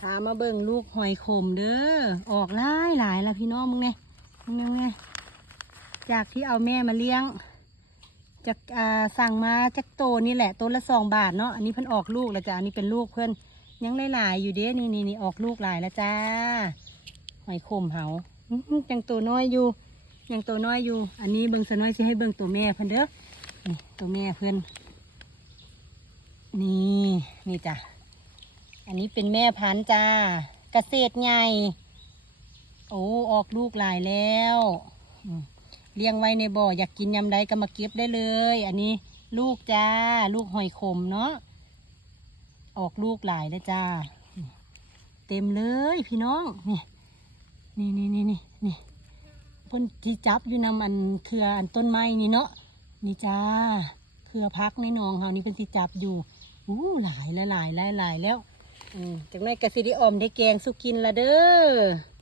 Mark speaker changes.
Speaker 1: พามาเบิ่งลูกหอยขมเด้อ ออกหลายหลายแล้วพี่น้องมึงเนี่ยมึงเนี่ยมึงจากที่เอาแม่มาเลี้ยง จากอ่าสั่งมาจากโตนี่แหละตัวละสองบาทเนาะ อันนี้เพิ่นออกลูกแล้วจ้ะ อันนี้เป็นลูกเพื่อนยังหลายๆอยู่เด้นี่นี่นี่ออกลูกหลายแล้วจ้า หอยขมเหายังตัวน้อยอยู่ยังตัวน้อยอยู่ อันนี้เบิ่งสน้อยจะให้เบิ่งตัวแม่เพิ่นเด้อ ตัวแม่เพื่อน นี่นี่จ้ะ อันนี้เป็นแม่พันธุ์จ้าเกษตรใหญ่ โอ้ออกลูกหลายแล้วเลี้ยงไว้ในบ่ออยากกินยำใดก็มาเก็บได้เลย อันนี้ลูกจ้า ลูกหอยขมเนาะออกลูกหลายแล้วจ้า เต็มเลยพี่น้องนี่นี่นี่นี่นี่พ่นที่จับอยู่นำอันเครืออันต้นไม้นี่เนาะนี่จ้าเครือพักในหนองเฮานี่เป็นที่จับอยู่อู้หลายแล้วหลายหลายหลายแล้ว จากนั้นกสิไดิออมได้แกงสุกินละเด้อ